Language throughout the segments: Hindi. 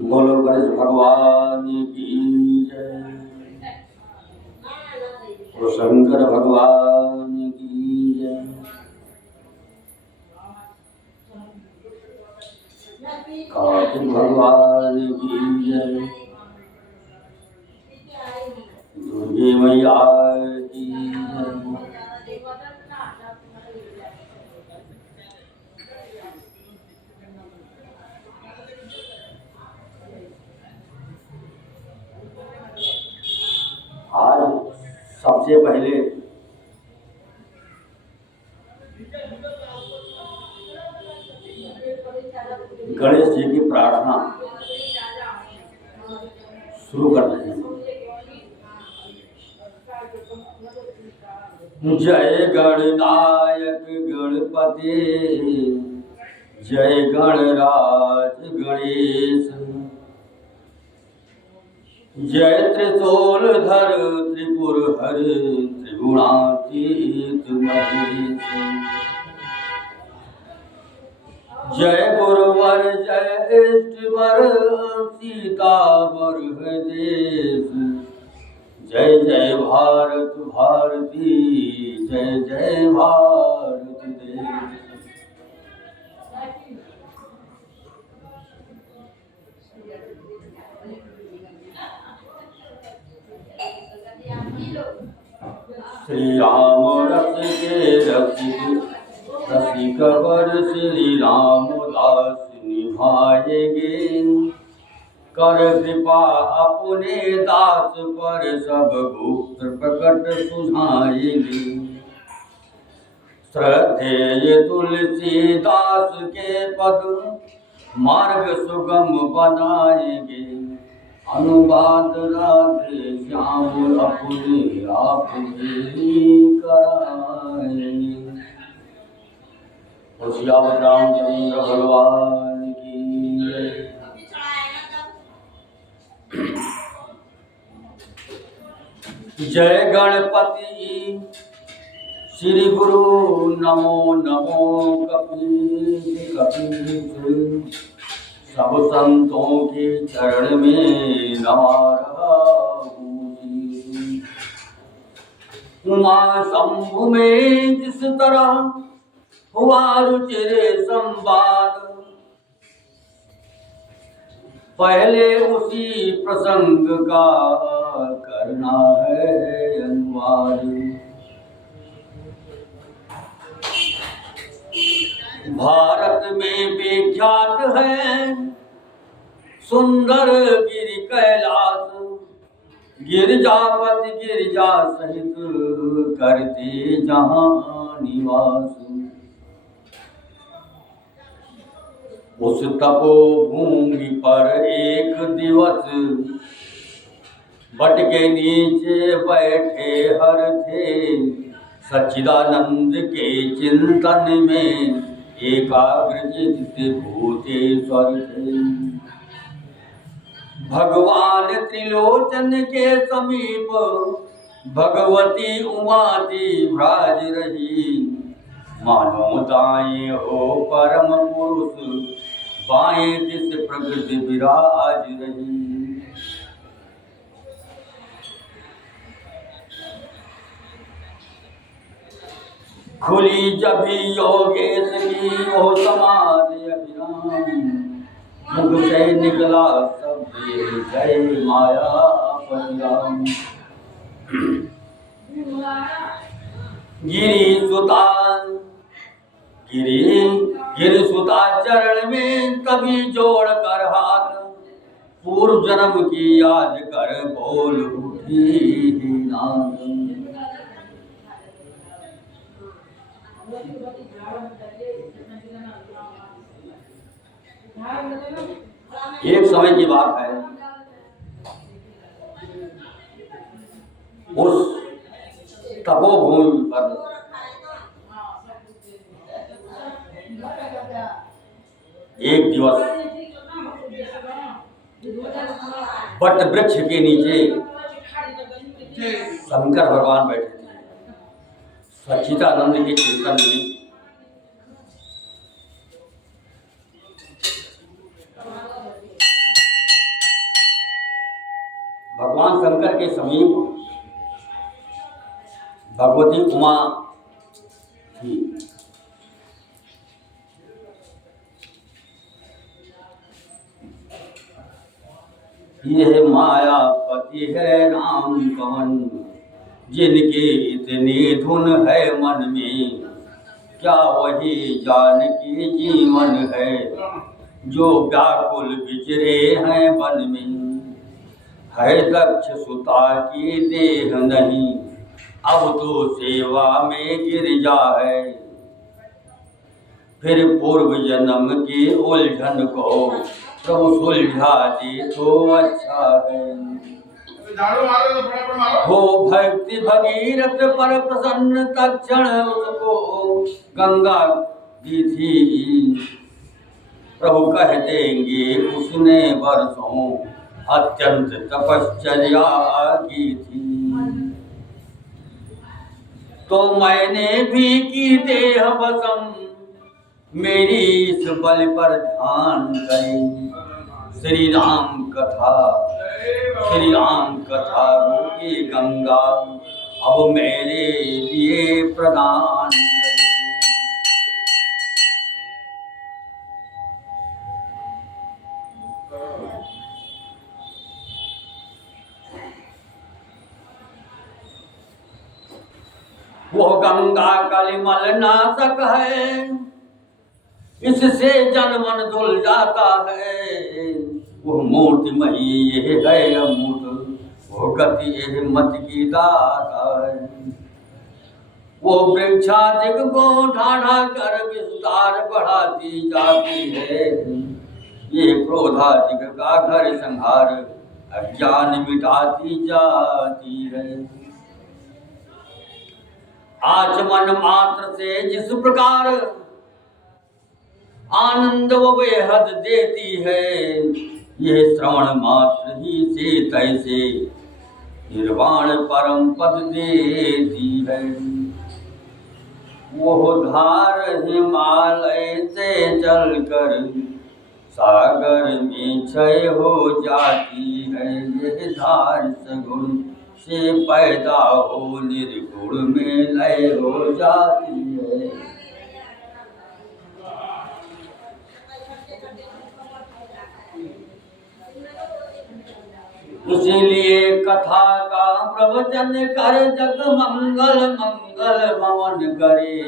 बोलो गणेश भगवान की जय, बोलो शंकर भगवान की जय। कार्तिक भगवान की जय, दुर्गे मैया की जय। आज सबसे पहले गणेश जी की प्रार्थना शुरू कर रहे हैं। जय गणनायक गणपति, जय गणराज गणेश, जय त्रिशूलधर त्रिपुरहर त्रिगुणातीत महेश, जय गुरुवर जय इष्टवर सीतावर देश, जय जय भारत भारती, जय जय भारत देश। श्री राम रस के रसिक वर श्री राम दास निभाएंगे, कर कृपा अपने दास पर सब गुप्त प्रकट सुझाएंगे। श्रद्धेय तुलसीदास के पद मार्ग सुगम बनाएंगे, अनुवाद राधे श्याम अपने आप ही कराएंगे। सियावर रामचंद्र भगवान की जय। जय गणपति श्री गुरु नमो नमो कपीश कपीश, सब संतों के चरण में नवारा उमा शंभु में जिस तरह हुआ रुचिर संवाद, पहले उसी प्रसंग का करना है अनुवाद। भारत में विख्यात है सुंदर गिरि कैलाश, गिरजापति गिरजा सहित करते जहाँ निवास। उस तपोभूमि पर एक दिवस बट के नीचे बैठे हर थे, सच्चिदानंद के चिंतन में एकाग्र चित्त भूतेश्वर थे। भगवान त्रिलोचन के समीप भगवती उमाती भ्राज रही, मानो दाएं हो परम पुरुष बाएं दिस प्रकृति विराज रही। खुली जभी योगेश की वो समाधि अभिराम, मुख से निकला शब्द जय माया परिराम। गिरी सुता चरण में तभी जोड़ कर हाथ, पूर्व जन्म की याद कर बोल उठी नाथ। एक समय की बात है, उस तपोभूमि पर एक दिवस बट वृक्ष के नीचे शंकर भगवान बैठे थे। सच्चिदानंद के चिंतन में भगवान शंकर के समीप भगवती उमा थी। यह मायापति है राम कवन, जिनके इतनी धुन है मन में, क्या वही जानकी जीवन है, जो व्याकुल विचरे हैं वन में। है दक्ष सुता की देह नहीं, अब तो सेवा में गिरजा है, फिर पूर्व जन्म की उलझन को प्रभु सुलझा दे तो अच्छा है। हो भक्ति भगीरथ पर प्रसन्न, तक्षण उसको गंगा दी थी, प्रभु कह देंगे उसने वर्षों अत्यंत तपश्चर्या की थी। तो मैंने भी की देह वसम, मेरी इस बल पर ध्यान करें। श्री राम कथा रूपी गंगा अब मेरे लिए प्रदान करें। वो गंगा कलिमल नाशक है, इससे जनमन धुल जाता है। वो मूर्तिमयी ये है अमूर्त, वो गति ये मत की दाता है। वो वृक्षादिक को ढाढ़ा कर विस्तार बढ़ाती जाती है, ये क्रोधादिक का घर संहार अज्ञान मिटाती जाती है। आचमन मात्र से जिस प्रकार आनंद वो बेहद देती है, यह श्रवण मात्र ही से तैसे निर्वाण परम पद देती है। वो धार हिमालय से चलकर सागर में क्षय हो जाती है, यह धार सगुण से पैदा हो निर्गुण में लय हो जाती है। इसीलिए कथा का प्रवचन कर जग मंगल मंगल भवन करे,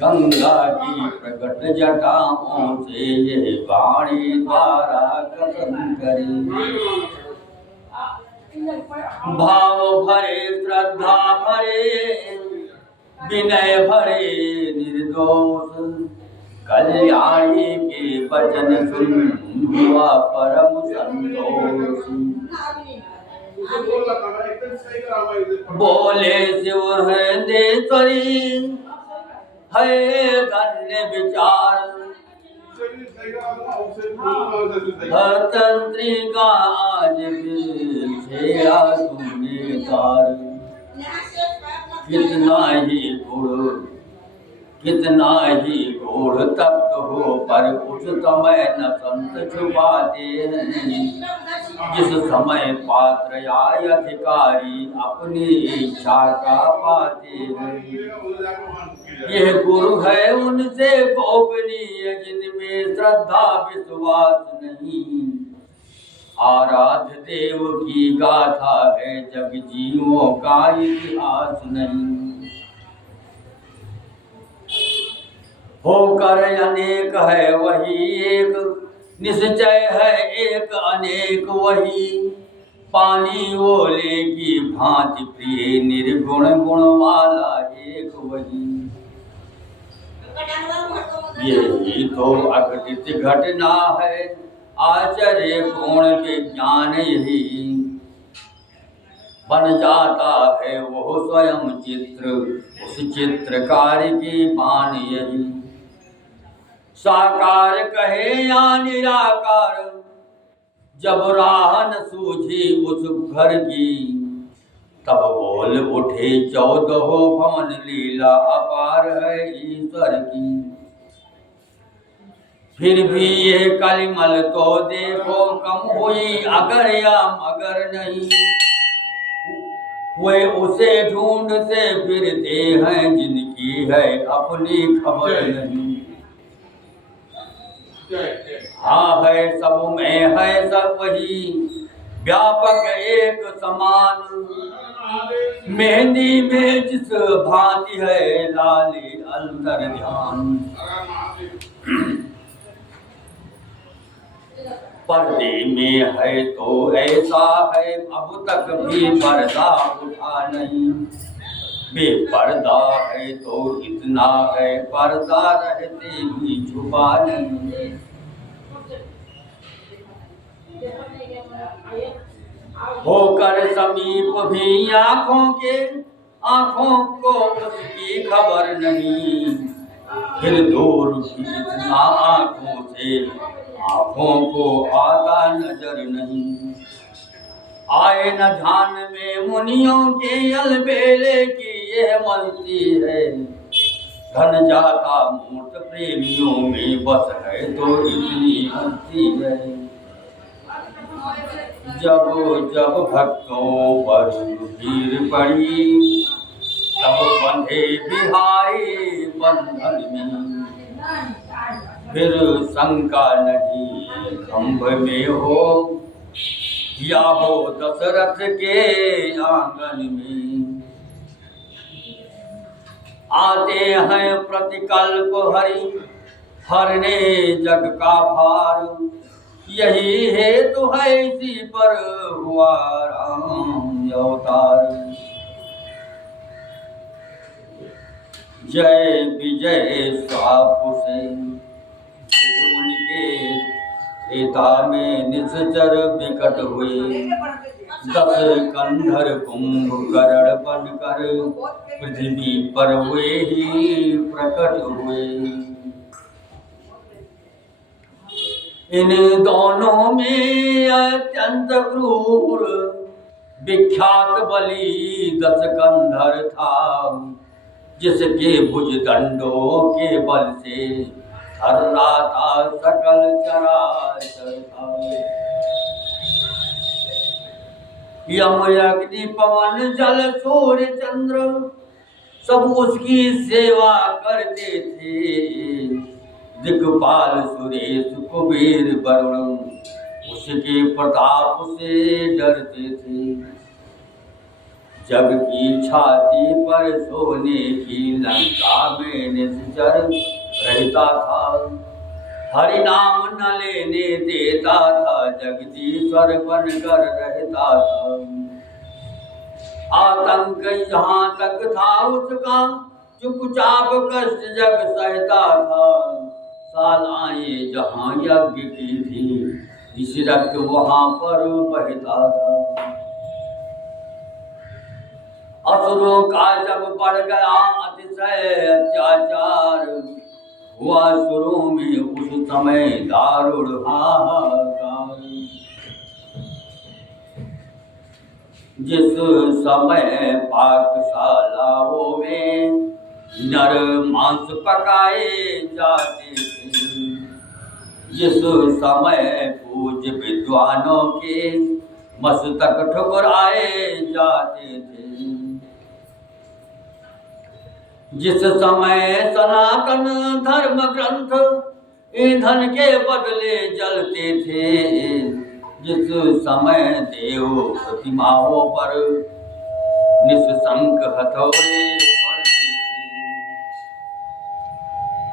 गंगा की प्रकट जटाओं से ये वाणी द्वारा कथन करे। भाव भरे श्रद्धा भरे विनय भरे निर्दोष, कल्याणी के वचन सुन हुआ परम संतोष। बोले शिव हृदयेश्वरी है धन्य विचार, तंत्रिका आज छेड़ा तुमने तार। कितना ही घोड़ तप्त हो, पर उस समय न संत छुपाते हैं, जिस समय पात्र या अधिकारी अपनी इच्छा का पाते हैं। यह गुरु है उनसे गोपनीय, जिनमें श्रद्धा विश्वास नहीं, आराध्य देव की गाथा है, जग जीवों का इतिहास नहीं। होकर अनेक है वही एक, निश्चय है एक अनेक वही, पानी ओले की भांति प्रिय निर्गुण गुण वाला एक वही। यही तो अघटित घटना है, आश्चर्य पूर्ण विज्ञान यही, बन जाता है वो स्वयं चित्र, उस चित्रकार की बान यही। साकार कहे या निराकार, जब राह न सूझी उस घर की, तब बोल उठे 14 भवन, लीला अपार है ईश्वर की। फिर भी ये कलिमल तो देखो कम हुई अगर या मगर नहीं। वे उसे ढूंढते फिरते हैं जिनकी है अपनी खबर नहीं। हाँ है सब में है सब वही, व्यापक एक समान। मेहंदी में जिस भांति है लाले अंतर ध्यान। पर्दे में है तो ऐसा है अब तक भी पर्दा उठा नहीं। बेपर्दा है तो इतना है पर्दा रहते भी छुपा नहीं। होकर समीप भी आंखों को उसकी खबर नहीं। फिर दूर भी इतना आंखों को आता नजर नहीं। आए न ध्यान में मुनियों के अलबेले की यह मस्ती है। घन जाता मूर्त प्रेमियों में बस है तो इतनी हंसी है। जब जब भक्तों पर भीड़ पड़ी, तब बंधे बिहारी बंधन में। फिर शंका नहीं खंभ में हो या हो दशरथ के आंगन में। आते हैं प्रतिकल्प हरने जग का भार। यही हेतु है इसी पर हुआ राम अवतार। जय विजय साप से उनके त्रेता में निश्चर विकट हुए। 10 कंधर कुंभकर्ण बनकर पृथ्वी पर वे ही प्रकट हुए। इन दोनों में अत्यंत क्रूर विख्यात बलि 10 कंधर था। जिसके भुज दंडों के बल से थर्राता सकल चराचर था। यम अग्नि पवन जल सूर्य चंद्र सब उसकी सेवा करते थे। दिक्पाल सुरेश कुबेर वरुण उसके प्रताप से डरते थे। जग की छाती पर सोने की लंका में निश्चर रहता था। हरि नाम न लेने देता था, जगदीश्वर बनकर रहता था। आतंक यहाँ तक था उसका, चुपचाप कष्ट जग सहता था। सालाएं जहाँ यज्ञ की थी, इस रक्त वहाँ पर बहता था। असुरों का जब बढ़ गया अतिशय अत्याचार, हुआ सुरों में उस समय दारुण हाहाकार। जिस समय पाकशालाओं में नर मांस पकाए जाते थे, जिस समय पूज्य विद्वानों के मस्तक ठुकराए जाते थे, जिस समय सनातन धर्म ग्रंथ ईंधन के बदले जलते थे, जिस समय देव प्रतिमाओं पर निशंक हथौड़े पड़ते थे,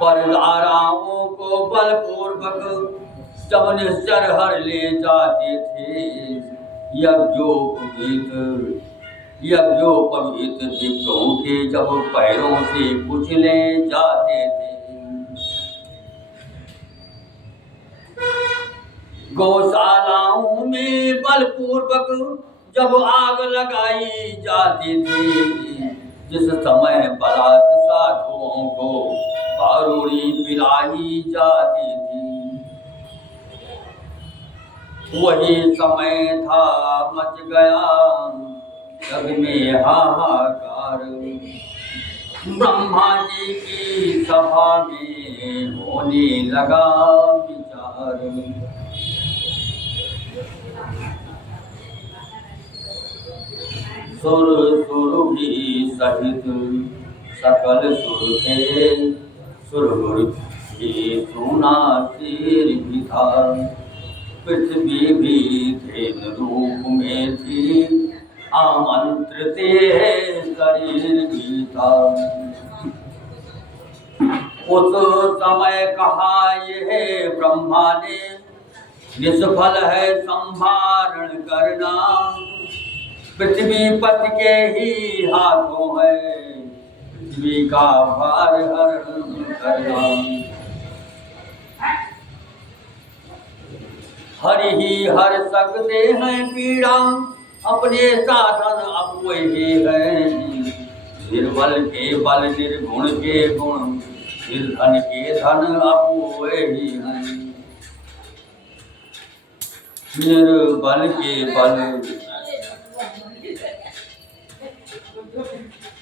परदाराओं को बलपूर्वक जब निश्चर हर ले जाते थे। यज्ञोपवीत दिव्यों के जब पैरों से कुचले जाते थे। गौशालाओं में बलपूर्वक जब आग लगाई जाती थी, जिस समय बलात् साधुओं को बारूदी पिलाई जाती थी, वही समय था मच गया जग में हाहाकार। ब्रह्मा जी की सभा में होने लगा विचार। सुर सुर भी सहित सकल सुर थे, सुरगुर भी सुना सिर भी था। पृथ्वी भी धेन रूप में थी, आमंत्रित शरीर भी था। उस समय कहा यह ब्रह्मा ने, निष्फल है संभारण करना, पृथ्वी पति के ही हाथों है, पृथ्वी का भार हरण करना। हरि ही हर सकते हैं पीड़ा, अपने साधन अब वही है। निर्बल के बल, निर्गुण के गुण, निर्धन के धन अब वही है। निर्बल के बल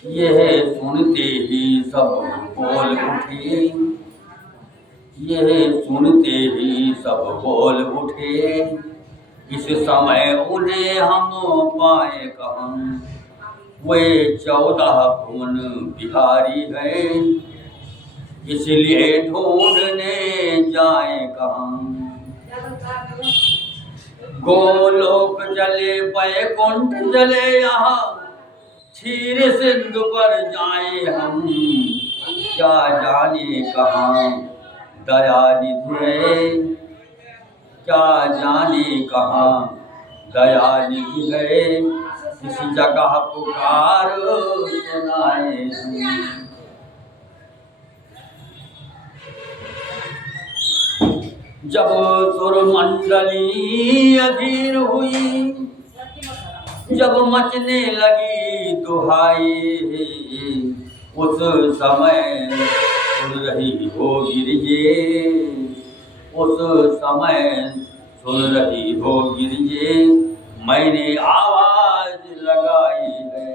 यह सुनते ही सब बोल उठे, यह सुनते ही सब बोल उठे। इस समय उन्हें हम पाए कहाँ, वे 14 भुवन बिहारी हैं, इसलिए ढूंढने जाए कहाँ। गोलोक जले बैकुंठ जले, यहाँ क्षीर सिंधु पर जाए हम, क्या जाने कहाँ दयानिधि है, क्या जाने कहाँ दयानिधि है। इस जगह पुकार सुनाए। जब सुर मंडली अधीर हुई, जब मचने लगी दुहाई, उस समय सुन रही हो गिरिजे, उस समय सुन रही हो गिरिजे, मैंने आवाज लगाई है।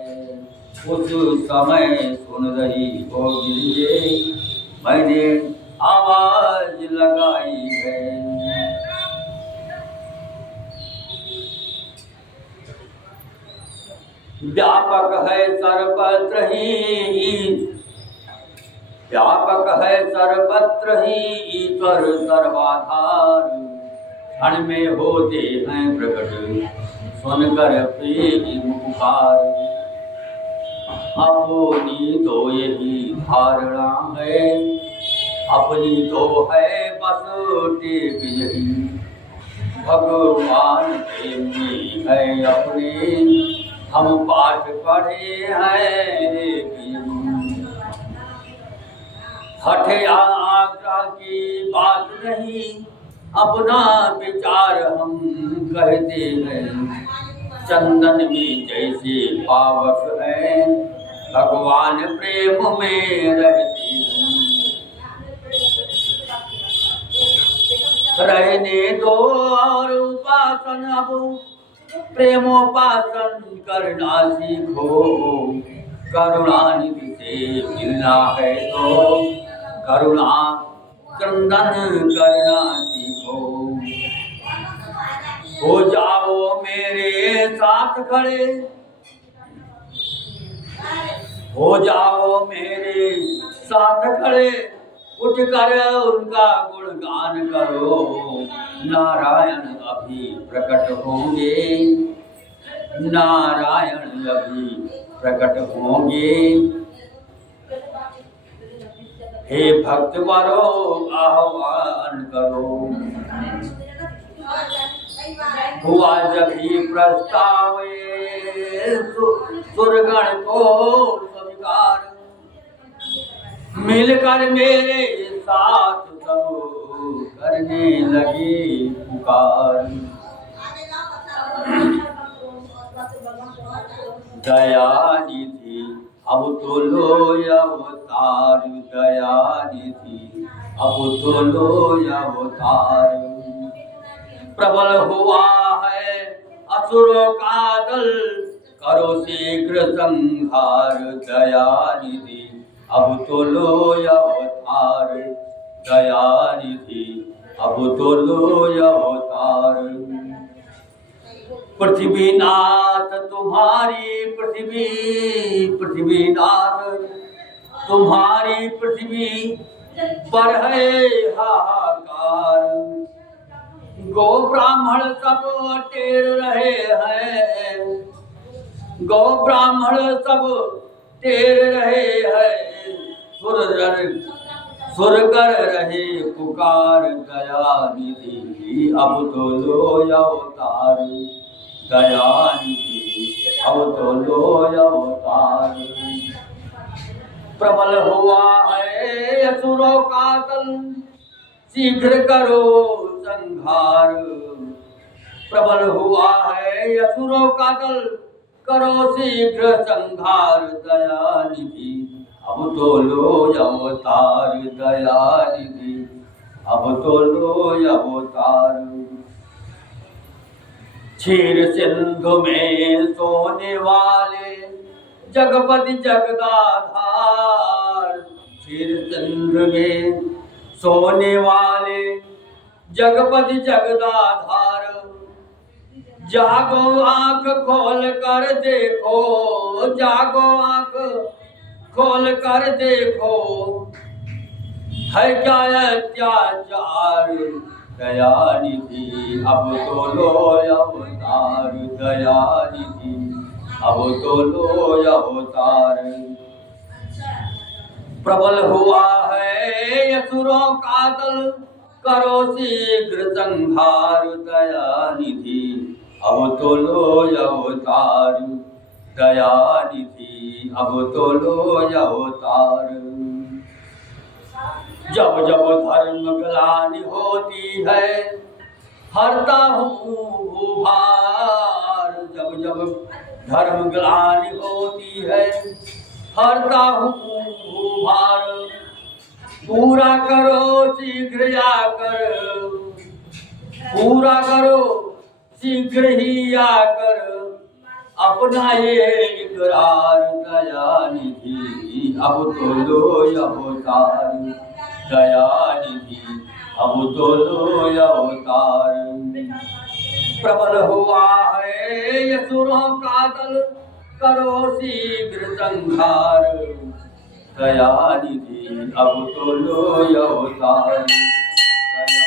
उस समय सुन रही हो गिरिजे, मैंने आवाज लगाई है। व्यापक है सर्वत्र ही, व्यापक है सर्वत्र ही ईश्वर सर्वाधार। क्षण में होते हैं प्रकट, सुनकर प्रेम पुकार। अपनी तो यही धारणा है, अपनी तो है बस टेक यही। भगवान प्रेमी है अपने, हम पाठ पढ़े हैं। हठ या आज्ञा की बात नहीं, अपना विचार हम कहते हैं। चंदन में जैसे पावक है, भगवान प्रेम में रहते हैं। रहने दो और उपासन, अब प्रेमोपासन करना सीखो। करुणानिधि से मिलना है तो करुणा क्रंदन करना सीखो। हो जाओ मेरे साथ खड़े, हो जाओ मेरे साथ खड़े, उठकर उनका गुणगान करो। नारायण अभी प्रकट होंगे, नारायण अभी प्रकट होंगे। हे भक्त वरो आह्वान करो। हुआ जब ही प्रस्ताव सुरगण को स्वीकार, मिलकर मेरे साथ सब करने लगी पुकार। दयानिधि अब तो लो अवतार, दयानिधि अब तो लो अवतार। प्रबल हुआ है असुरों का दल, करो शीघ्र संहार दयानिधि, अब तो लो अवतार दयानिधि, अब तो लो अवतार। पृथ्वीनाथ तुम्हारी पृथ्वीनाथ तुम्हारी पृथ्वी पर है हाहाकार। गौ ब्राह्मण सब टेर रहे हैं, गौ ब्राह्मण सब टेर रहे हैं, सुर कर रहे पुकार दयानिधि, अब तो लो अवतार दयानिधि, अब तो लो अवतार। प्रबल हुआ है असुरों का दल, शीघ्र करो संहार। प्रबल हुआ है असुरों का दल, करो शीघ्र संहार दयानिधि, अब तो लो अवतार दयानिधि, अब तो लो अवतार। क्षीर सिंधु में सोने वाले जगपति जगदाधार, क्षीर सिंधु में सोने वाले जगपति जगदाधार। जागो आंख खोल कर देखो, जागो आंख खोल कर देखो, है क्या अत्याचार दयानिधि, अब तो लो अवतार दयानिधि, अब तो लो अवतार। प्रबल हुआ है असुरों का दल, करो शीघ्र संहार दयानिधि, अब तो लो अवतार दयानिधि, अब तो लो अवतार। जब जब धर्म ग्लानि होती है, हरता हूँ भार। जब जब धर्म ग्लानि होती है, हरता हूँ भार। पूरा करो शीघ्र आकर, पूरा करो शीघ्र ही आकर, अपना ये इकरार दयानिधि, अब तो लो अवतार दयानिधि, अब तो लो अवतार। प्रबल हुआ है असुरों का दल, करो शीघ्र संहार दयानिधि, अब तो लो अवतार दयानिधि,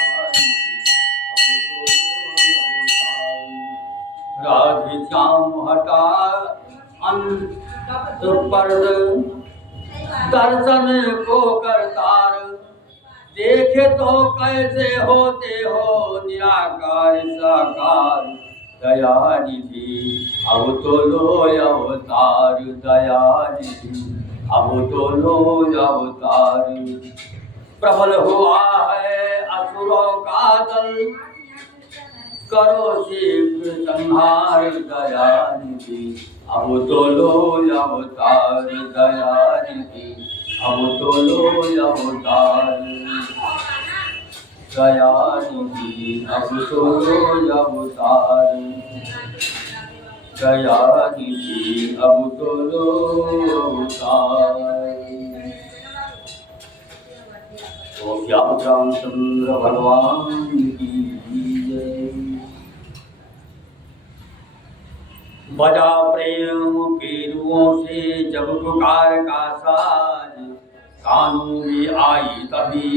अब तो लो अवतार। राधे श्याम हटा अंत पर्द, दर्शन को करतार। देखे तो कैसे होते हो निराकार साकार दयानिधि, अब तो लो अवतार दयानिधि, अब तो लो अवतार। प्रबल हुआ है असुरों का दल, करो शीघ्र संहार दयानिधि, अब तो लो अवतार दयानिधि, अब तो लो अवतार दयानिधि, अब तो लो अवतार दयानिधि, अब तो लो अवतार। तो श्याम रामचंद्र भगवान की जय। बजा प्रेम पेरुओं से जब पुकार का साज, कानों में आई तभी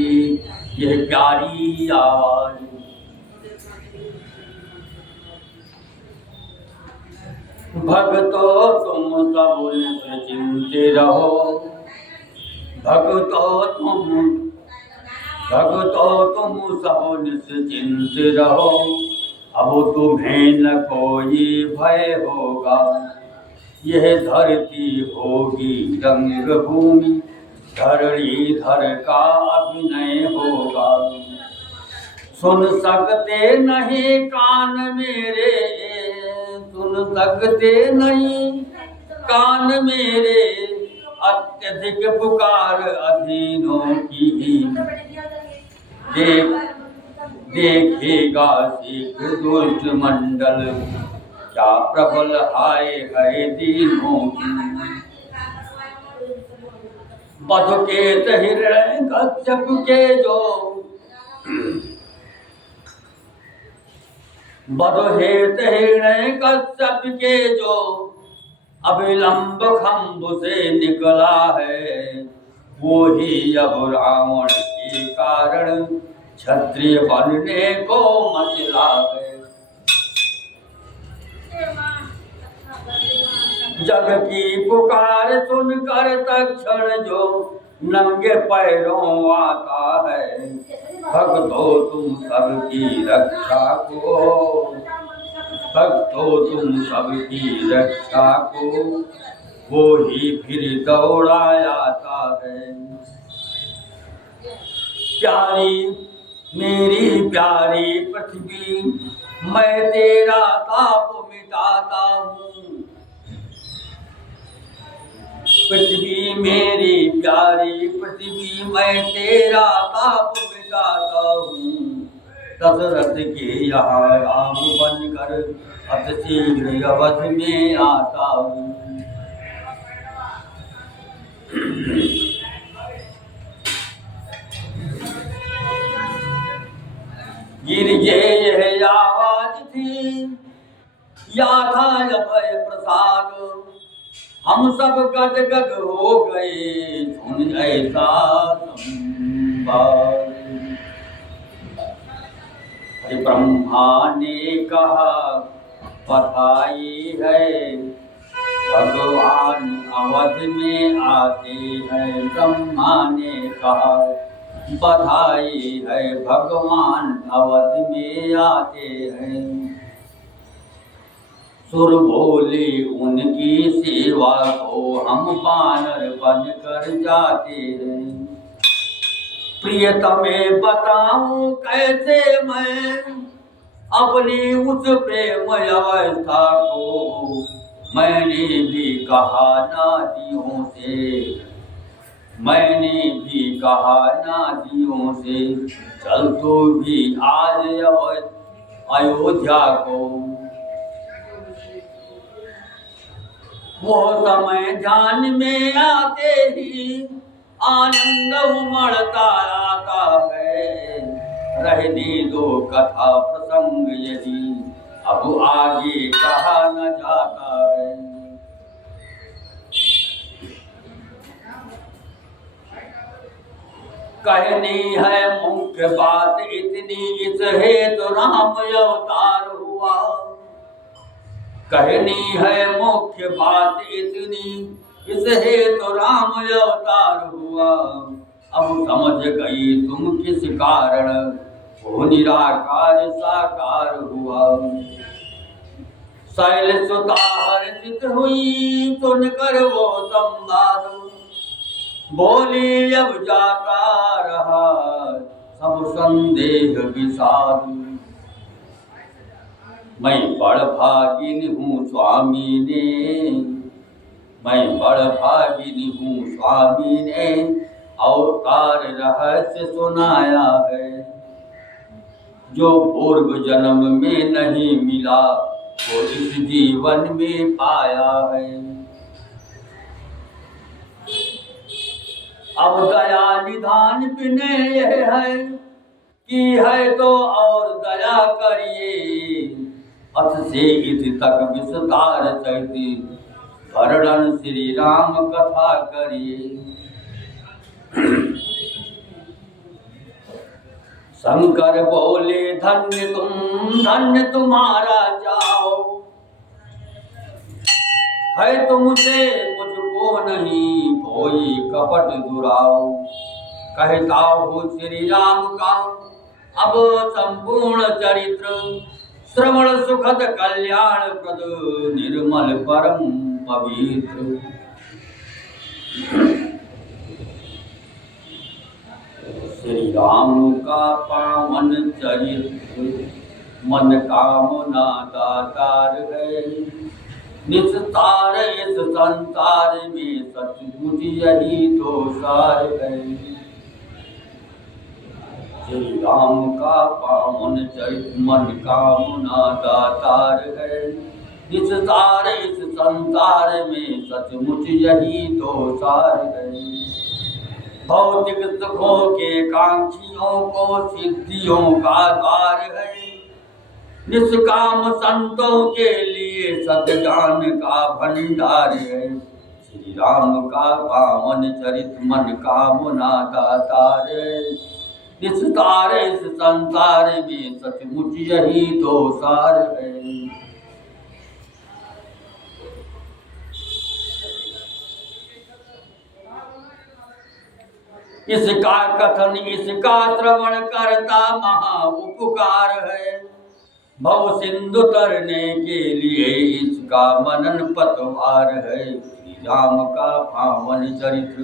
यह प्यारी आवाज। भक्तों तुम सब निश्चिंत रहो, भक्तों तुम सब निश्चिंत रहो, अब तुम्हें न कोई भय होगा। यह धरती होगी रंग भूमि, धरणीधर का अभिनय होगा। सुन सकते नहीं कान मेरे, सुन सकते नहीं कान मेरे, अत्यधिक पुकार अधीनों की। देखेगा शीघ्र दुष्ट मंडल, क्या प्रबल हाय है दीनों की। बधुकेत हिरण्य कश्यप के जो बधुहेत हिरण्य कश्यप के जो अभिलंब खम्भ से निकला है, वो ही अब रावण के कारण क्षत्रिय बनने को मचला है। जग की पुकार सुनकर तक्षण जो नंगे पैरों आता है, भक्तो तुम सबकी रक्षा को, भक्तो तुम सबकी रक्षा को, वो ही फिर दौड़ा आता है। प्यारी मेरी प्यारी पृथ्वी, मैं तेरा ताप मिटाता हूँ। पृथ्वी मेरी प्यारी पृथ्वी, मैं तेरा ताप मिटाता हूँ। दशरथ के यहाँ राम बनकर अति शीघ्र अवध में आता हूँ। गिरजे यह आवाज थी, या था अभय प्रसाद, हम सब गदगद हो गए सुन ऐसा संवाद। ब्रह्मा ने कहा बधाई है, भगवान अवध में आते हैं। ब्रह्मा ने कहा बधाई है, भगवान अवध में आते हैं। सुर बोले उनकी सेवा को हम बानर बनकर जाते हैं। प्रियतमे बताऊं कैसे मैं अपनी उस प्रेम अवस्था को, मैंने भी कहा नादियों से, मैंने भी कहा नादियों से, चल तू भी आज अयोध्या को। वो समय ध्यान में आते ही आनंद उमड़ता आता है। रहने दो कथा प्रसंग यदि अब आगे कहा न जाता है। कहनी है मुख्य बात इतनी, इस हेतु राम अवतार हुआ। कहनी है मुख्य बात इतनी, इस हेतु राम अवतार हुआ। अब समझ गई तुम किस कारण वो निराकार साकार हुआ। शैल सुता हर्षित हुई सुनकर वो संवाद, बोली अब जाता रहा सब संदेह विषाद। मैं बड़ भागिन हूँ स्वामी ने, मैं बड़ भागिन हूँ स्वामी ने अवतार रहस्य सुनाया है। जो पूर्व जन्म में नहीं मिला वो इस जीवन में पाया है। अब दया निधान बिने यह है कि है तो और दया करिए। अथ से इति तक विस्तार सहित वर्णन श्री राम कथा करिए। शंकर बोले धन्य तुम्हारा जाओ, है तुमसे मुझको नहीं कोई कपट दुराओ। कहता हूँ श्री राम का अब संपूर्ण चरित्र, श्रवण सुखद कल्याण प्रद निर्मल परम पवित्र। श्री राम का पावन चरित्र मन कामना दातार है। निस्तार इस संसार में सचमुच यही तो सार है। श्री राम का पावन चरित्र मन कामना दातार है। इस सारे इस संसार में सचमुच यही तो सार है। भौतिक सुखों के कांक्षियों को सिद्धियों का द्वार है। निष्काम संतों के लिए सद्ज्ञान का भंडार है। श्री राम का पावन चरित मन का मुना दातार है। इस तारे इस संसार में सचमुच यही तो सार है। इसका कथन इसका श्रवण करता महा उपकार है। भव सिंधु तरने के लिए इसका मनन पतवार है। श्री राम का पावन चरित्र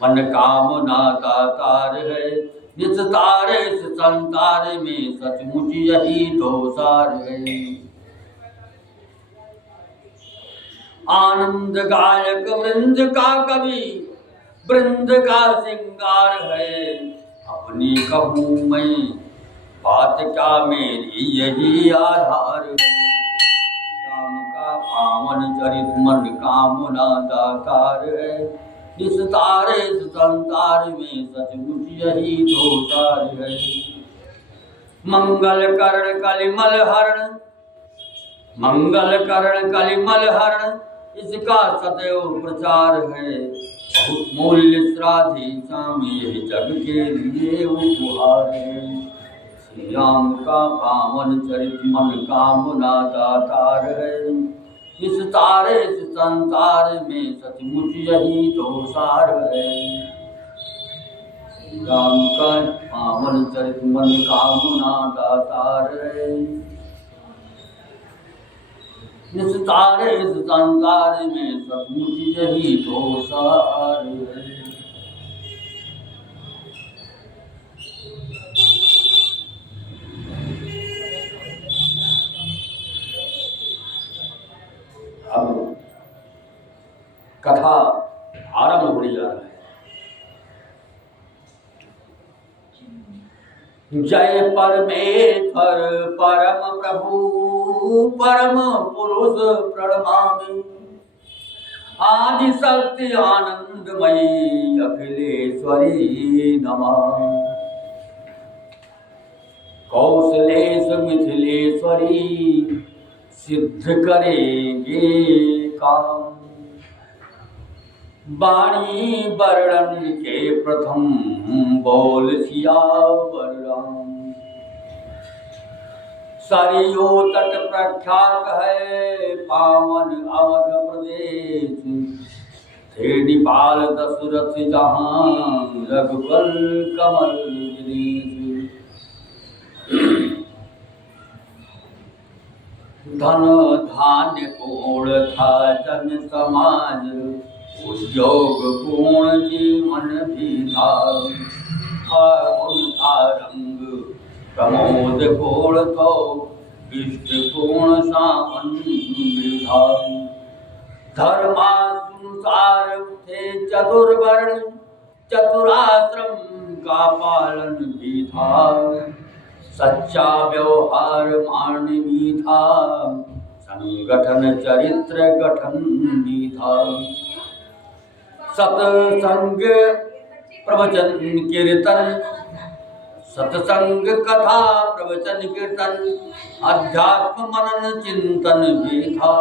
मन कामना दातार है। इस तारे इस संसार में सचमुच यही तो सार है। आनंद गायक वृंद का कवि वृंद का सिंगार है। अपनी कहूँ मैं बात क्या मेरी यही आधार है। राम का पावन चरित मन कामना दातार है। इस तारे इस संसार में सचमुच यही तो सार है। मंगल करण कलिमल हरण मंगल करण कलिमल हरण इसका सदैव प्रचार है। बहुत मूल्य श्राद्धि यही जग के लिए उपहार है। श्री राम का पावन चरित मन कामना दातार है। इस तारे इस संसार में सचमुच यही तो सार है। श्री राम का पावन चरित मन कामना दातार है। इस तारे इस संसार में सचमुच यही तो सार है। अब कथा आरंभ होने जा रहा है। जय परमेश्वर परम प्रभु परम पुरुष प्रणमामि। आदि सत्य आनंदमयी अखिलेश्वरी नमः। कौशलेश मिथिलेश्वरी सिद्ध करेंगे काम। वाणी वर्णन के प्रथम बोल सियावर राम। सरयू तट प्रख्यात है पावन अवध प्रदेश। थे निपाल दशरथ जहाँ रघुकुल कमल गिरीश। धन धान्य पूर्ण था जन समाज। उद्योग पूर्ण जीवन भी था। था रंग प्रमोद पूर्ण तो इष्ट पूर्ण सावन भी था। धर्मानुसार थे चतुर्वर्ण। चतुराश्रम का पालन भी था। सच्चा व्यवहार मानवी था। संगठन चरित्र गठन भी था। सत्संग प्रवचन कीर्तन सत्संग कथा प्रवचन कीर्तन अध्यात्म मनन चिंतन भी था।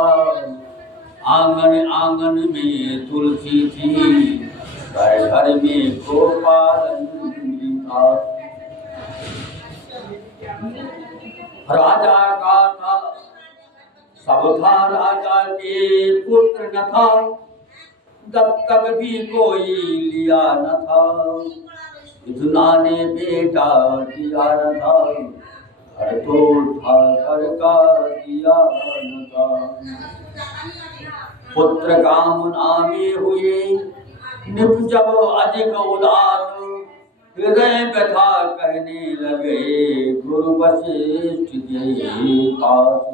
आंगन आंगन में तुलसी थी। घर घर में गोपालन भी था। राजा का था सब था राजा के पुत्र न था। दत्तक भी कोई लिया न था। विधुना ने बेटा दिया न था। घर तो था घर का दिया न था। पुत्र कामना में हुए निप जब अधिक उदास। हृदय व्यथा कहने लगे गुरु वशिष्ठ के पास।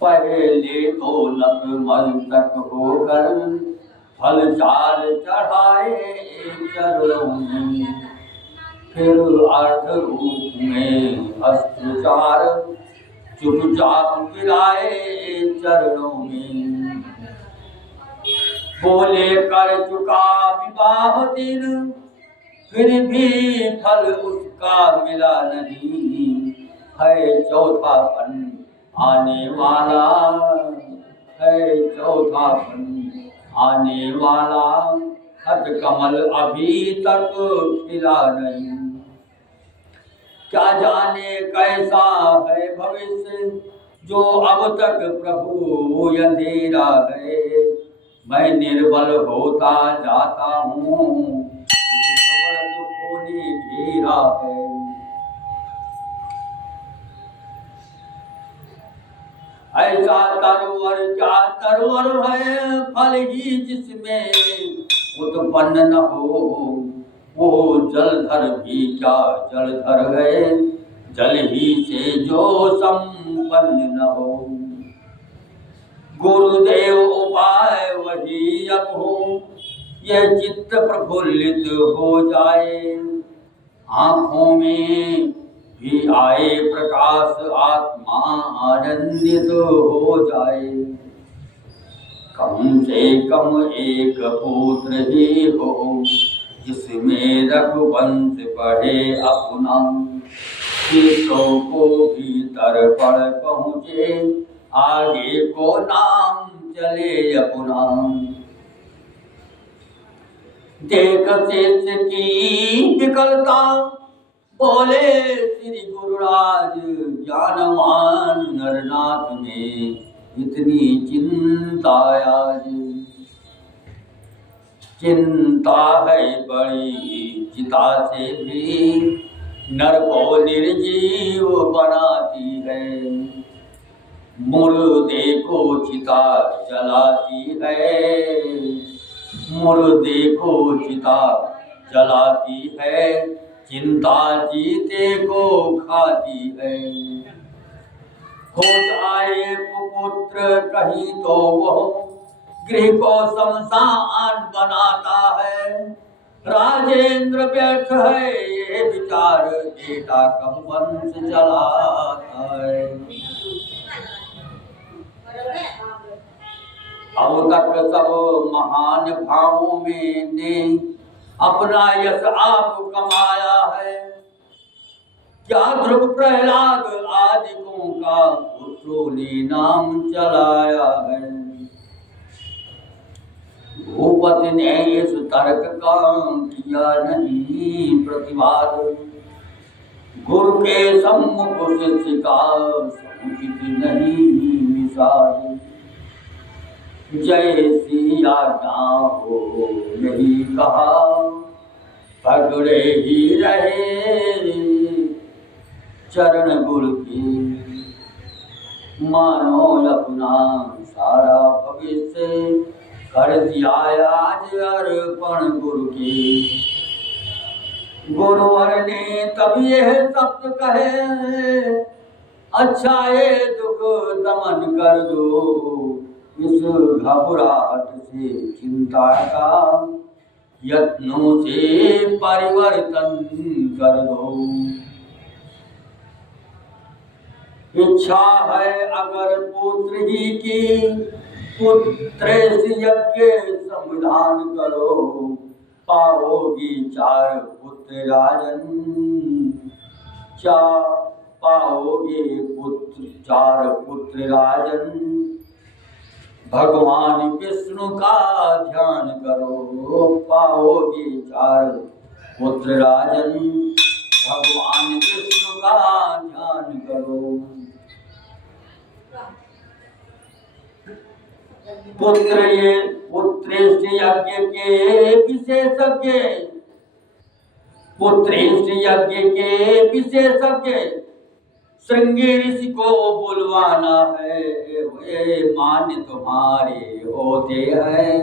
पहले तो नतमस्तक होकर फल चाल चढ़ाए चरणों में। फिर अर्ध रूप में अस्त्रचार चुपचाप गिराए चरणों में। बोले कर चुका विवाह दिन, फिर भी फल उसका मिला नहीं। है चौथापन आने वाला, है चौथापन आने वाला, हट कमल अभी तक खिला नहीं। क्या जाने कैसा है भविष्य, जो अब तक प्रभु अंधेरा है। मैं निर्बल होता जाता हूँ, प्रबल दुखों ने घेरा है। ऐसा तरवर क्या तरवर है, फल ही जिसमें उत्पन्न न हो। वो जलधर भी क्या जलधर है, जल ही से जो संपन्न न हो। गुरुदेव उपाय वही अब हो, ये चित्त प्रफुल्लित हो जाए। आँखों में भी आए प्रकाश, आत्मा आनंदित हो जाए। कम से कम एक पुत्र ही हो, जिसमें रघुवंश बढ़े अपना। शीशों को भीतर पड़ पहुँचे, आगे को नाम चले अपना। देख शेष की विकलता, बोले श्री गुरुराज ज्ञानवान नरनाथ में इतनी चिंता आज। चिंता है बड़ी चिता से भी, नर को निर्जीव बनाती है। मुर्दे को चिता जलाती है, मुर्दे को चिता जलाती है। चिंता जीते को खाती है। हो जाए कुपुत्र कहीं तो वो, गृह को शमशान बनाता है। राजेंद्र व्यर्थ है ये विचार, बेटा कब वंश चलाता है। अब तक सब महान भावों में ने अपना यश आप कमाया है। क्या ध्रुव प्रहलाद आदिकों का पुत्रों ने नाम चलाया है। भूपति ने इस तर्क का किया नहीं प्रतिवाद, गुरु के सम्मुख शिष्य का समुचित नहीं निषाद। जैसी आज्ञा हो यही कहा, पकड़े ही रहे चरण गुरु की। मानो अपना सारा भविष्य कर दिया आज अर्पण गुरु की। गुरुवर ने तब यह शब्द कहे, अच्छा ये दुख दमन कर दो। इस घबराहट से चिंता का यत्नों से परिवर्तन कर दो। इच्छा है अगर पुत्र ही की, पुत्र यज्ञ संविधान करो। पाओगी 4 पुत्र राजन, पाओगे 4 पुत्र राजन। भगवान विष्णु का ध्यान करो, पाओगे 4 पुत्र राजन। भगवान विष्णु का ध्यान करो। पुत्रेष्ठ यज्ञ के विशेषज्ञ, पुत्रेष्ठ यज्ञ के विशेषज्ञ श्रृंगी ऋषि को बुलवाना है। वे मान्य तुम्हारे होते हैं,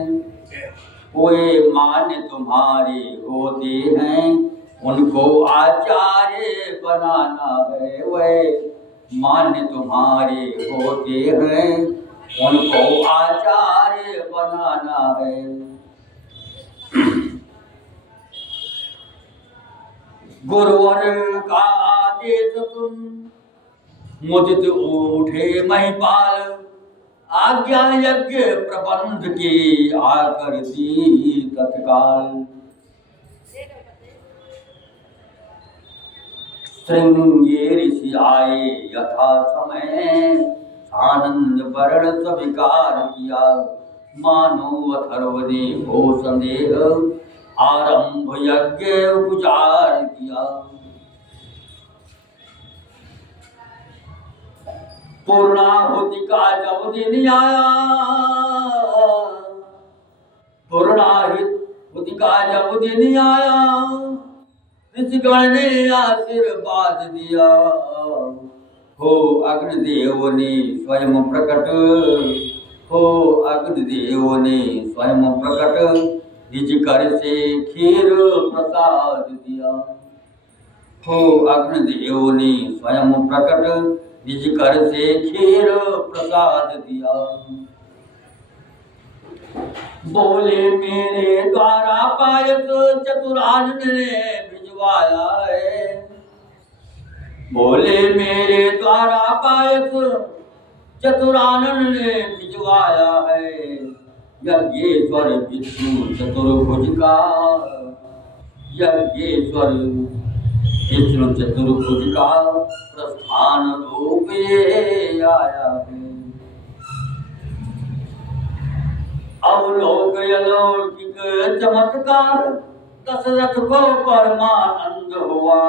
वे मान्य तुम्हारे होते हैं। उनको आचार्य बनाना है। वे मान्य तुम्हारे होते हैं, उनको आचार्य बनाना है। गुरुवर का आदेश सुन, मुदित उठे महिपाल, आज्ञा यज्ञ प्रबंध की आकर दी तत्काल। श्रृंगे ऋषि आए यथा समय, आनंद वरण स्वीकार किया। मानो अथर्व ने हो संदेह, आरंभ यज्ञ उपचार किया। पूर्णाहुति का जब दिन आया, पूर्णाहुति का जब दिन आया, ऋषिगण ने आशीर्वाद दिया। हो अग्निदेव ने स्वयं प्रकट, हो अग्निदेव ने स्वयं प्रकट, निज कर से खीर प्रसाद दिया। हो अग्निदेव ने स्वयं प्रकट, निज कर से खीर प्रसाद दिया। बोले मेरे द्वारा पायस चतुरानन ने भिजवाया है। बोले मेरे द्वारा पायस चतुरानन ने भिजवाया है। यज्ञेश्वर विष्णु चतुर्भुज का, यज्ञेश्वर विष्णु चतुर्भुज का प्रस्थान रूप ये आया है। अवलोक अलौकिक चमत्कार, दशरथ को परमानंद हुआ।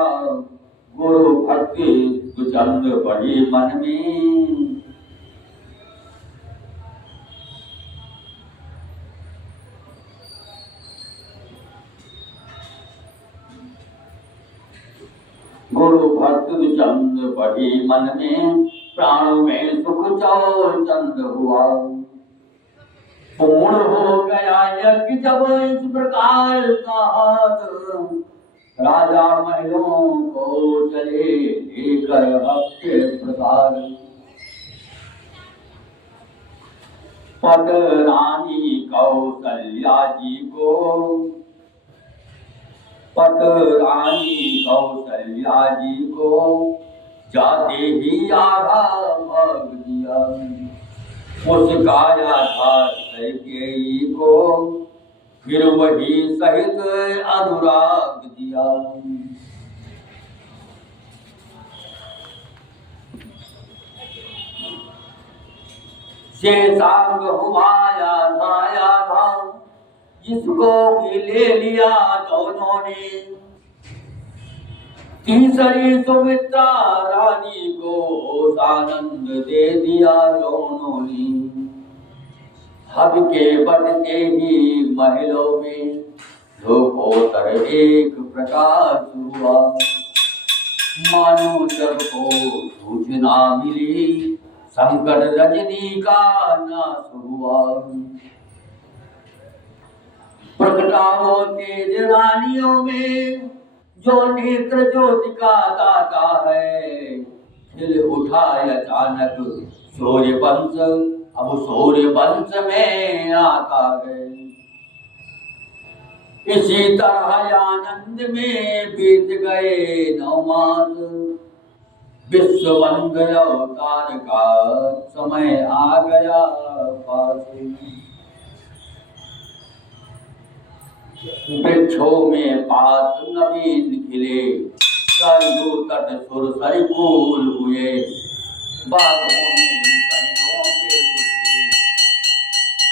गुरु भक्ति सुचंद बढ़ी मन में, गुरु भक्ति चंद बढ़ी मन में, प्राण में सुख चौचंद हुआ। पूर्ण हो गया यज्ञ जब इस प्रकार साध, राजा महलों को चले लेकर भक्ति प्रसाद। पट रानी कौशल्या जी को, पट रानी कौशल्या जी को जाते ही आधा भाग दिया। उसका आधार कैकेयी को फिर वही सहित अनुराग दिया। शेषांग हुआ आया था, जिसको भी ले लिया दोनों ने। तीसरी सुमित्रा रानी को आनंद दे दिया दोनों ने। हब के बढ़ते ही महलों में लोकोत्तर एक प्रकाश हुआ। मानो सबको सूचना मिली, संकट रजनी का नाश हुआ। प्रकटाओ तेज रानियों में, जो नेत्र ज्योति का दाता है। खिल उठा अचानक सूर्य वंश, अब सूर्य वंश में आता है। इसी तरह आनंद में बीत गए 9 मास, विश्व बन गया अवतार का समय आ गया पास। वृक्षों में पात नवीन खिले, सरयू तट सुर सरिफूल हुए। बागों में कलियों के गुच्छे,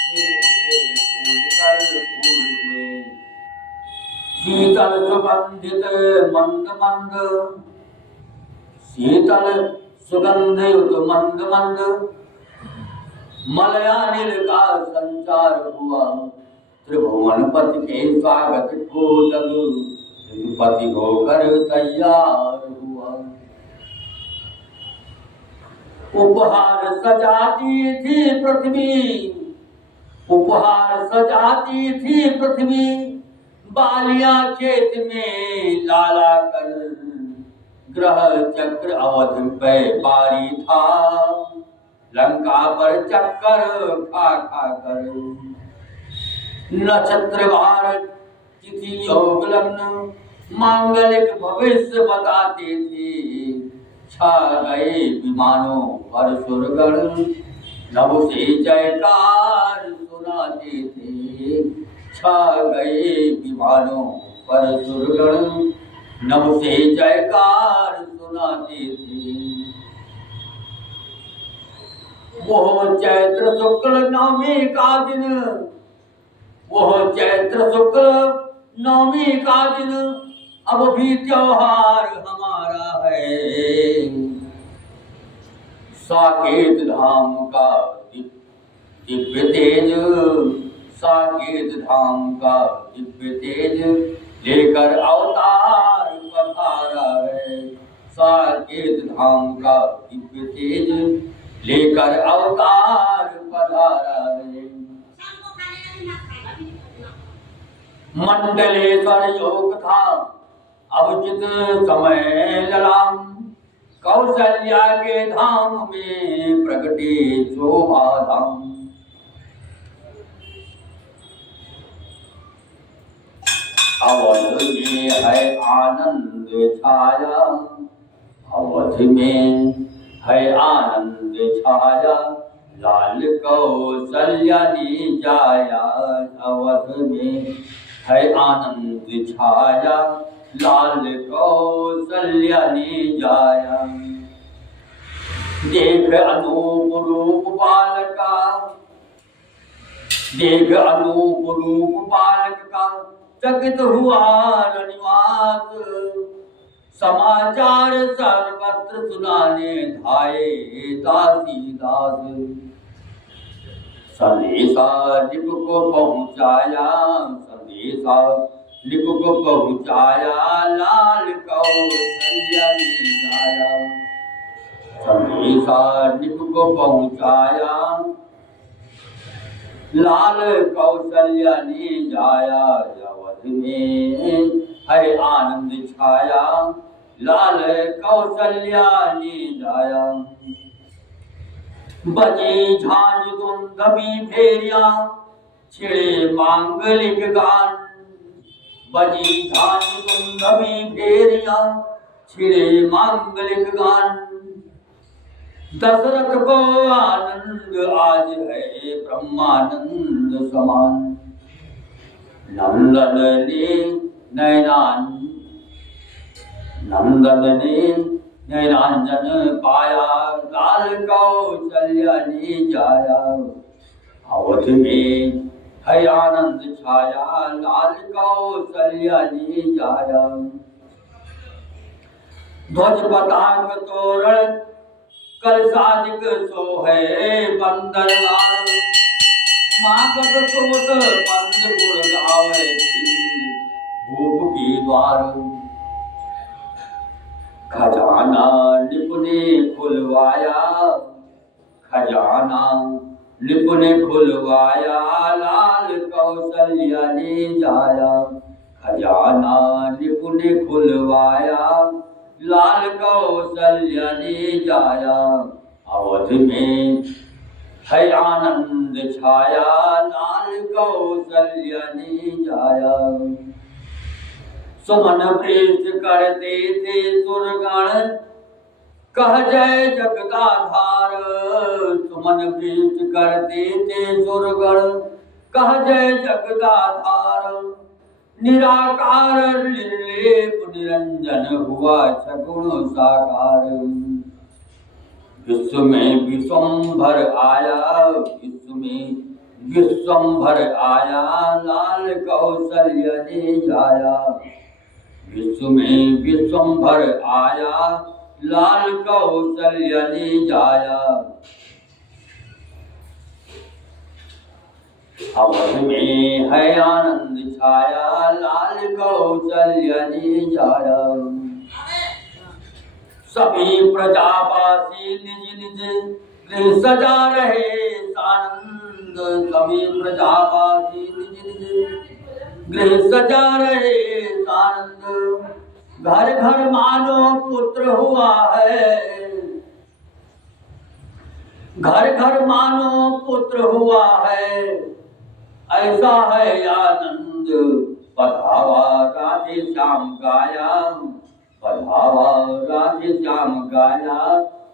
खिल उठे फूल कर फूल हुए। शीतल सुगंधित मंद मंद, शीतल सुगंधित मंद मंद, मलयानिल का संचार हुआ। त्रिभुवनपति के स्वागत को जग पति होकर तैयार हुआ। उपहार सजाती थी पृथ्वी, उपहार सजाती थी पृथ्वी। बालियां खेत में लाला कर, ग्रह चक्र अवधि पे पारी था। लंका पर चक्कर खा खा कर, नक्षत्र वार तिथि योग लग्न मांगलिक भविष्य बताते थे। छा गए विमानों पर सुरगण, नभ से जयकार सुनाते थे। छा गए विमानों पर सुरगण, नभ से जयकार सुनाते थे। वो चैत्र शुक्ल नवमी का दिन, वो चैत्र शुक्ल नवमी का दिन अब भी त्योहार हमारा है। साकेत धाम का दिव्य तेज, साकेत धाम का दिव्य तेज लेकर अवतार पधारा है। साकेत धाम का दिव्य तेज लेकर अवतार पधारा है। मंडलेश्वर योग था अब चित समय ललाम, कौशल्या के धाम में प्रगटे शोभा धाम। अवध में है आनंद छाया, अवध में है आनंद छाया, लाल कौशल्या ने जाया। अवध में है आनंद छाया, लाल कौशल्या ने जाया। देख अनूप रूप बालक का, देख अनूप रूप बालक का चकित हुआ रनिवास। समाचार सर्वत्र सुनाने धाये दासी दास। संदेशा लिप को पहुँचाया, संदेशा लिप को पहुँचाया, लाल कौशल्या ने जाया। संदेशा लिप को पहुँचाया, लाल कौशल्या ने जाया। अवध में है आनंद छाया, लाल कौशल्या ने जाया। बजे झांझ दुंदभी भेरिया, छिड़े मांगलिक गान। बजी झांझ दुंदभी भेरिया, छिड़े मांगलिक गान। दशरथ को आनंद आज है ब्रह्मानंद समान। नंदन ने नैनान, नंदन ने नैनांजन पाया, लाल कौशल्या ने जाया। अवध में है आनंद छाया, लाल कौशल्या ने जाया। ध्वज पताक तोरण कलशादिक सोहे बंदरगार। मागध सोत पंद गुण गावे, भूप की द्वार। खजाना लिप ने खुलवाया, खजाना लिप ने खुलवाया, लाल कौशल्या ने जाया। खजाना लिप ने खुलवाया, लाल कौशल्या ने जाया। अवध में है आनंद छाया, लाल कौशल्या ने जाया। सुमन प्रेष करते थे सुरगण, कह जय जगदाधार। सुमन प्रेष करते थे सुरगण, कह जय जगदाधार। निराकार निर्लेप निरंजन हुआ सगुण साकार। विश्व में विश्वंभर आया, विश्व में विश्वंभर आया, लाल कौशल्या ने जाया। विश्व में विश्वंभर आया, लाल कौशल्या ने जाया। अवध में है आनंद छाया, लाल कौशल्या ने जाया। सभी प्रजावासी निज निज गृह सजा रहे सानंद। सभी प्रजावासी निज निज गृह सजा रहे सानंद। घर घर मानो पुत्र हुआ है, घर घर मानो पुत्र हुआ है। ऐसा है आनंद पधावा राधे श्याम गाया, पधावा राधे श्याम गाया,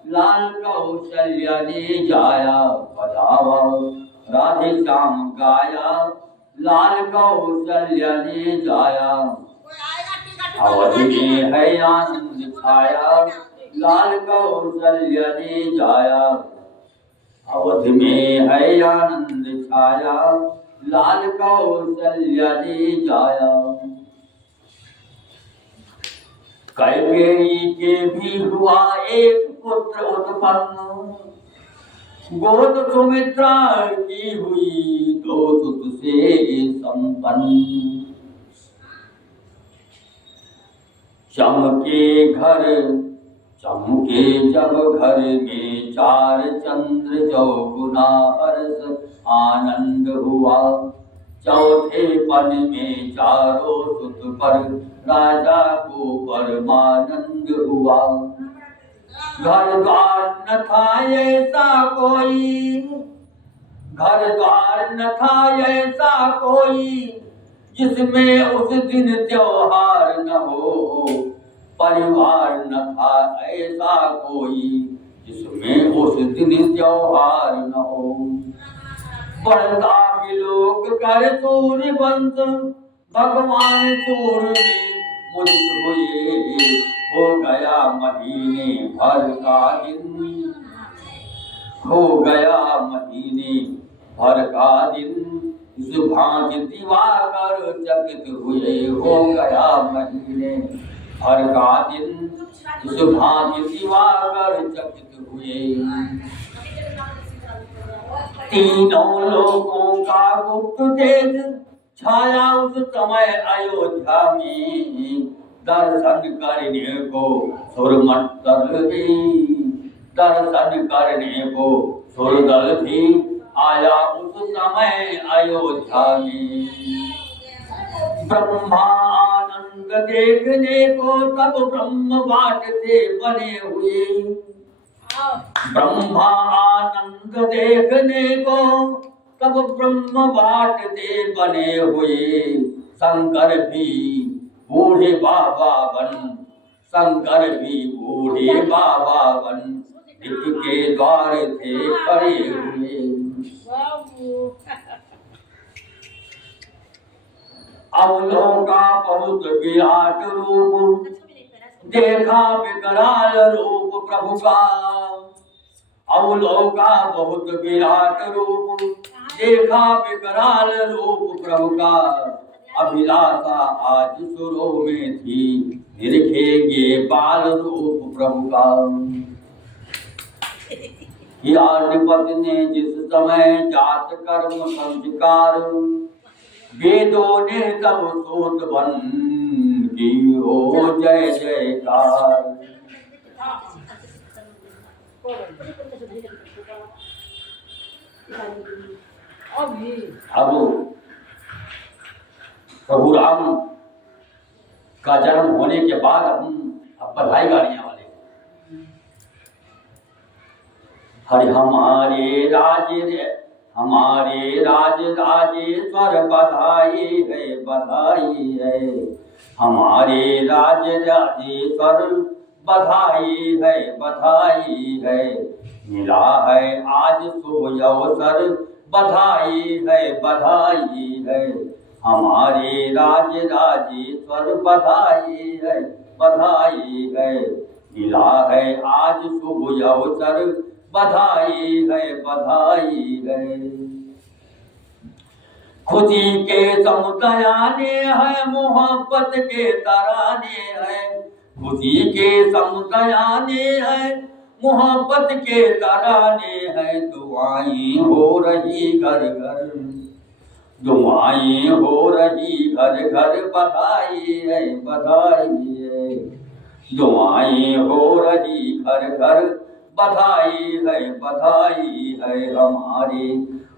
लाल कौशल्या ने जाया। पधावा राधे श्याम गाया, लाल कौशल्या ने जाया। अवध में है आनंद छाया, लाल कौशल्या ने जाया। अवध में है आनंद छाया, लाल कौशल्या ने जाया। कैकेयी के भी हुआ एक पुत्र उत्पन्न, गोद सुमित्रा की हुई दो सुत से संपन्न। चमके जब घर में चार चंद्र, चौगुना हर्ष आनंद हुआ। चौथे पन में चारों सुत पर, राजा को परमानंद हुआ। घर द्वार न था ऐसा कोई, घर द्वार न था ऐसा कोई, जिसमें उस दिन त्योहार न हो। परिवार न था ऐसा कोई, जिसमें उस दिन त्योहार न हो। बढ़ता लोग कर सूर्य वंश, भगवान सूर्य में मुदित हुए। हो गया महीने भर का दिन, हो गया महीने भर का दिन। इस भांति दिवाकर चकित हुए। हो गया महीने भर का दिन, इस भांति दिवाकर चकित हुए। तीनों लोगों का गुप्त तेज छाया उस समय अयोध्या में। दर्शन करने को सुरमंडल भी, दर्शन करने को सुरदल भी आया उस समय अयोध्या में। ब्रह्मा आनंद देखने को तब ब्रह्म बाट से बने हुए। ब्रह्मा आनंद देखने को तब ब्रह्म बाट से बने हुए। शंकर भी बूढ़े बाबा बन, शंकर भी बूढ़े बाबा बन, हित के द्वार थे खड़े हुए। अवलोका बहुत विराट रूप, देखा विकराल रूप प्रभु का। अवलोका बहुत विराट रूप, देखा विकराल रूप प्रभु का। अभिलाषा आज सुरों में थी, निरखेंगे बाल रूप प्रभु का। याज्ञवल्क्य ने जिस समय जात कर्म संस्कार, वेदों ने तब सूत बन की हो जय जयकार। अब प्रभु राम का जन्म होने के बाद हम अब बधाई गाने वाले। हरि हमारे राज राजेश्वर बधाई है। हमारे राज राजेश्वर बधाई है। मिला है आज शुभ अवसर, बधाई है। हमारे राज राजेश्वर बधाई है। मिला है आज शुभ अवसर, बधाई है। खुशी के समुदायाने है, मोहब्बत के तराने हैं। खुशी के समुदायाने है, मोहब्बत के तराने हैं। दुआएं हो रही घर घर, दुआएं हो रही घर घर, बधाई है। दुआएं हो रही घर घर, बधाई है। हमारे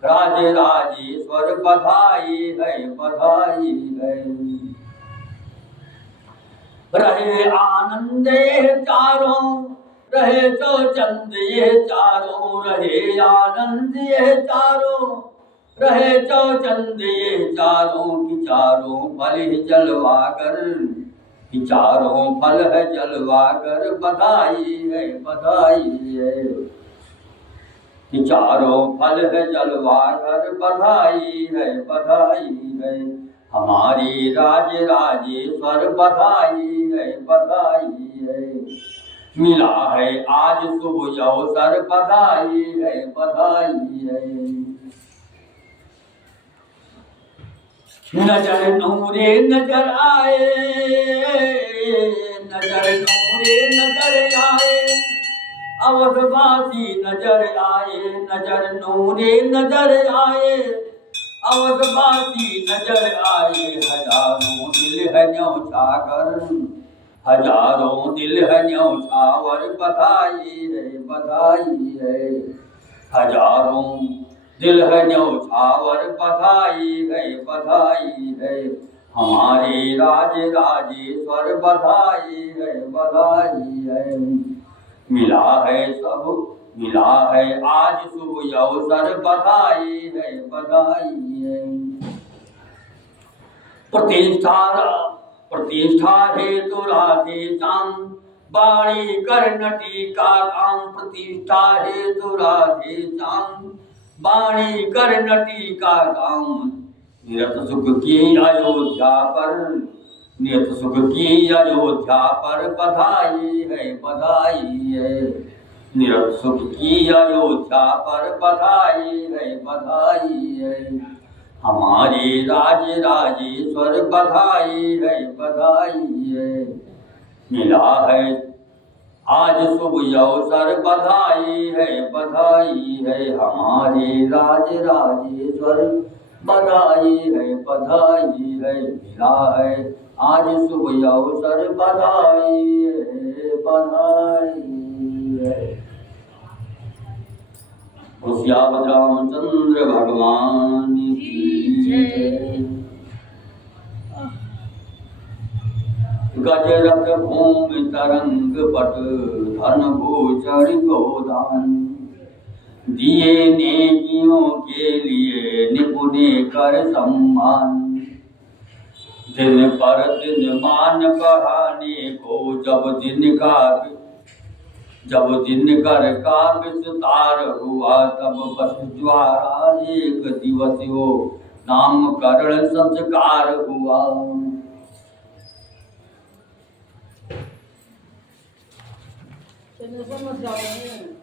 राज राजेश्वर बधाई है। रहे आनंद ये चारों, रहे जो चंद ये चारों। रहे आनंद ये चारों, रहे जो चंद ये चारों की चारों। भले जलवा कर कि चारों फल है जलवागर बधाई है बधाई है। कि चारों फल है जलवागर बधाई है बधाई है। हमारी राज राजेश्वर बधाई है बधाई है। मिला है आज शुभ अवसर बधाई है बधाई है। नजर नूरे नजर आए, नजर नूरे नजर आए, अवधवासी नजर आए, नजर नूरे नजर आए, अवधवासी नजर आए। हजारों दिल है न्यौछावर, हजारों दिल है न्यौछावर बधाई है बधाई है। हजारों दिल है न्यौछावर बधाई है बधाई है। हमारे राज राजेश्वर बधाई है बधाई है। मिला है सब मिला है आज शुभ अवसर बधाई है बधाई है। प्रतिष्ठा प्रतिष्ठा हेतु राधे श्याम बाणी कर नटी का काम। प्रतिष्ठा हेतु राधे श्याम बाणी कर नटी का काम। निरत सुख की अयोध्या पर, नियत सुख की अयोध्या पर बधाई है बधाई है। निरत सुख की अयोध्या पर बधाई है बधाई है। हमारे राज राजेश्वर बधाई है बधाई है। मिला है आज शुभ अवसर बधाई है बधाई है। हमारे राज राजेश्वर बधाई है बधाई है। मिला है आज शुभ अवसर बधाई है बधाई है। श्याम रामचंद्र भगवान की जय। गजरथ भूमि तरंग पट धन भूषण गोदान। दिए नेकियों के लिए निपुणे कर सम्मान। दिन पर दिन मान बढ़ाने को जब दिन कर का विस्तार हुआ। तब बस द्वारा एक दिवस वो नामकरण संस्कार हुआ।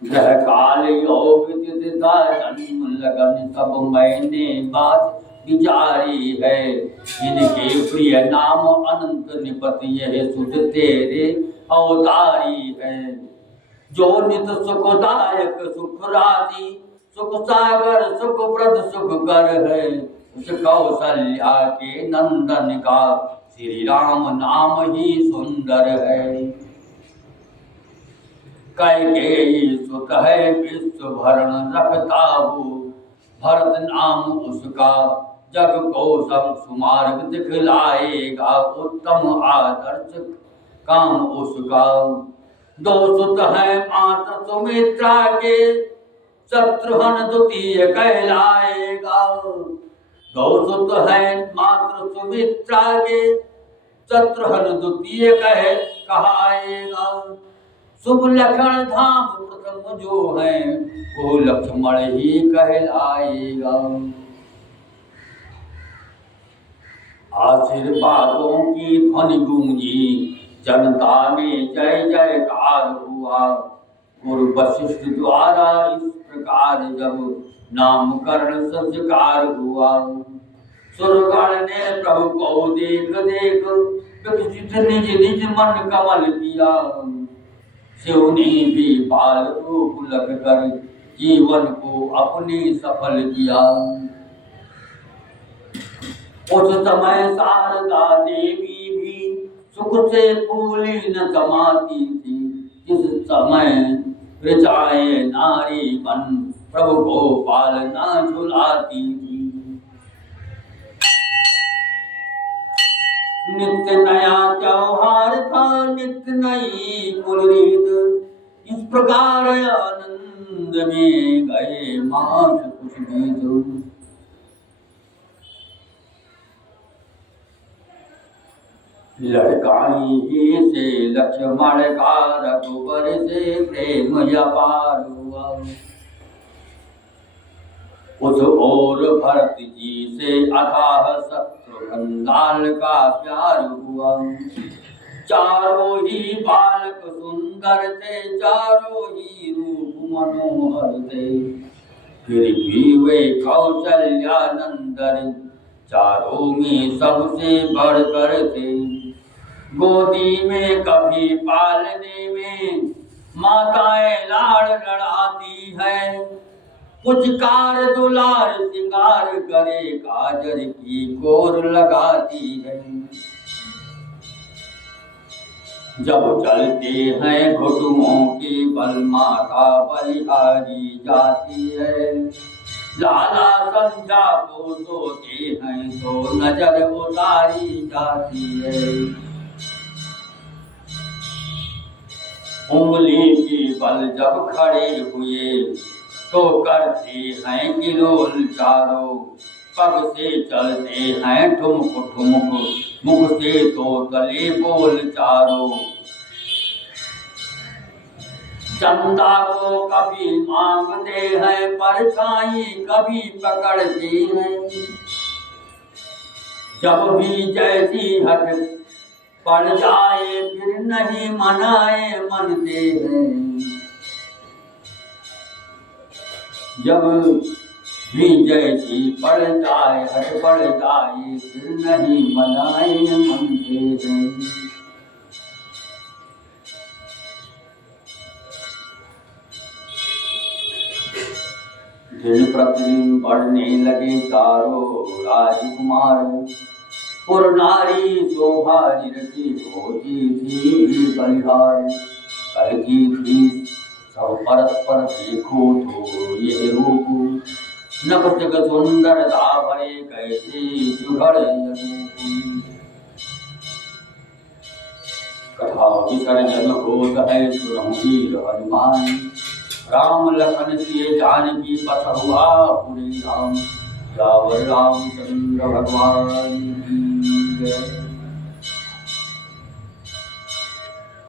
ग्रह काल योग तिथिता जन्म लगन सब मैंने बात विचारी है। इनके प्रिय नाम अनंत निपति यह सुध तेरे अवतारी है। जो नित सुखदायक सुख राशि सुख सागर सुख प्रद सुख कर है। उस कौशल्या के नंदन का श्री राम नाम ही सुंदर है। कैकेयी सुत है विश्व भरण रखता हो। भरत नाम उसका जग को सब सुमार्ग दिखलाएगा। उत्तम आदर्श काम उसका। दो सुत है मात्र सुमित्रा के शत्रुघ्न द्वितीय कहलाएगा। दो सुत है मात्र सुमित्रा के शत्रुघ्न द्वितीय कहाएगा। शुभ लक्षण धाम प्रथम जो है वो लक्ष्मण ही कहलाएगा। आशीर्वादों की ध्वनि गूंजी जनता में जय जयकार हुआ। गुरु वशिष्ठ द्वारा इस प्रकार जब नामकरण संस्कार हुआ। सुरगण ने प्रभु को देख देख विकसित निज निज मन कमल किया। शिव ने भी बाल रूप लग कर जीवन को अपने सफल किया। उस समय शारदा देवी भी सुख से फूली न समाती थी। जिस समय ऋचाएं नारी बन प्रभु को पालना झुलाती थी। नित्य नया त्योहार था नित्य नई कुल रीत। इस प्रकार आनंद में गए मास कुछ बीत। लड़काई ही से लक्ष्मण का रघुवर से प्रेम अपार हुआ। उस ओर भरत जी से अथाह शत्रुघ्न लाल का प्यार हुआ। चारों ही बालक सुंदर थे, चारों ही रूप मनोहर थे। फिर भी वे कौशल्या नंदन चारों में सबसे बढ़कर थे। गोदी में कभी पालने में माताएं लाड़ लड़ाती है। कुछ कार दुलार सिंगार करे काजर की कोर लगाती है। जब चलते हैं घुटुओं के बल माता बलिहारी जाती है। लाला संध्या को सोते हैं तो नजर उतारी जाती है। उंगली की बल जब खड़े हुए तो करते हैं गिलोल चारों। पग से चलते हैं ठुमक ठुमक, मुख से तो तले बोल चारों। चंदा को कभी मांगते हैं, परछाई कभी पकड़ते हैं। जब भी जैसी हट पड़ जाए फिर नहीं मनाए मनते हैं। जब भी जैसी पड़ जाए हट पड़ जाए फिर नहीं मनाए मनते हैं। दिन प्रतिदिन बढ़ने लगे चारों राजकुमार। पुर नारी शोभा निरखी होती थी बलिहार। कहती थी सब परस्पर देखो तो ये रूप, नवजग सुंदरता भरे कैसे सुघड़ अनूप। कथा विसर्जन होत है सुरंगीर हनुमान। राम लखन सिए जानकी पथ हुआ पूरे राम। रावण रामचंद्र भगवान की जय।